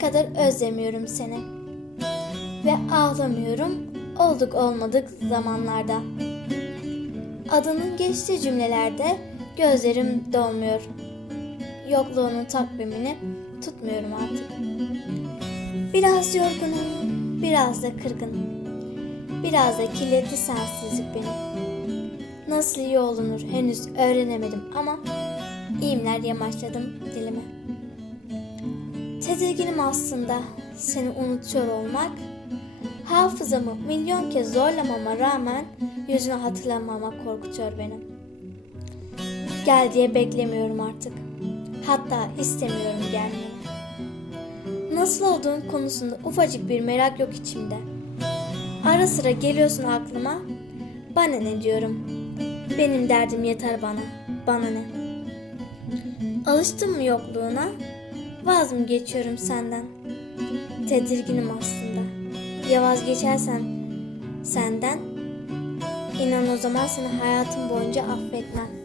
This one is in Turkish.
kadar özlemiyorum seni. Ve ağlamıyorum olduk olmadık zamanlarda. Adının geçtiği cümlelerde gözlerim dolmuyor. Yokluğunun takvimini tutmuyorum artık. Biraz yorgunum, biraz da kırgın. Biraz da kirletti sensizlik beni. Nasıl iyi olunur henüz öğrenemedim ama iyimler yamaçladım dilime. Tedirginim aslında seni unutuyor olmak. Hafızamı milyon kez zorlamama rağmen yüzünü hatırlamama korkutuyor beni. Gel diye beklemiyorum artık. Hatta istemiyorum gelmeyi. Nasıl olduğun konusunda ufacık bir merak yok içimde. Ara sıra geliyorsun aklıma. Bana ne diyorum. Benim derdim yeter bana. Bana ne? Alıştım mı yokluğuna? Vaz mı geçiyorum senden? Tedirginim aslında. Ya vazgeçersen senden? İnan o zaman seni hayatım boyunca affetmem.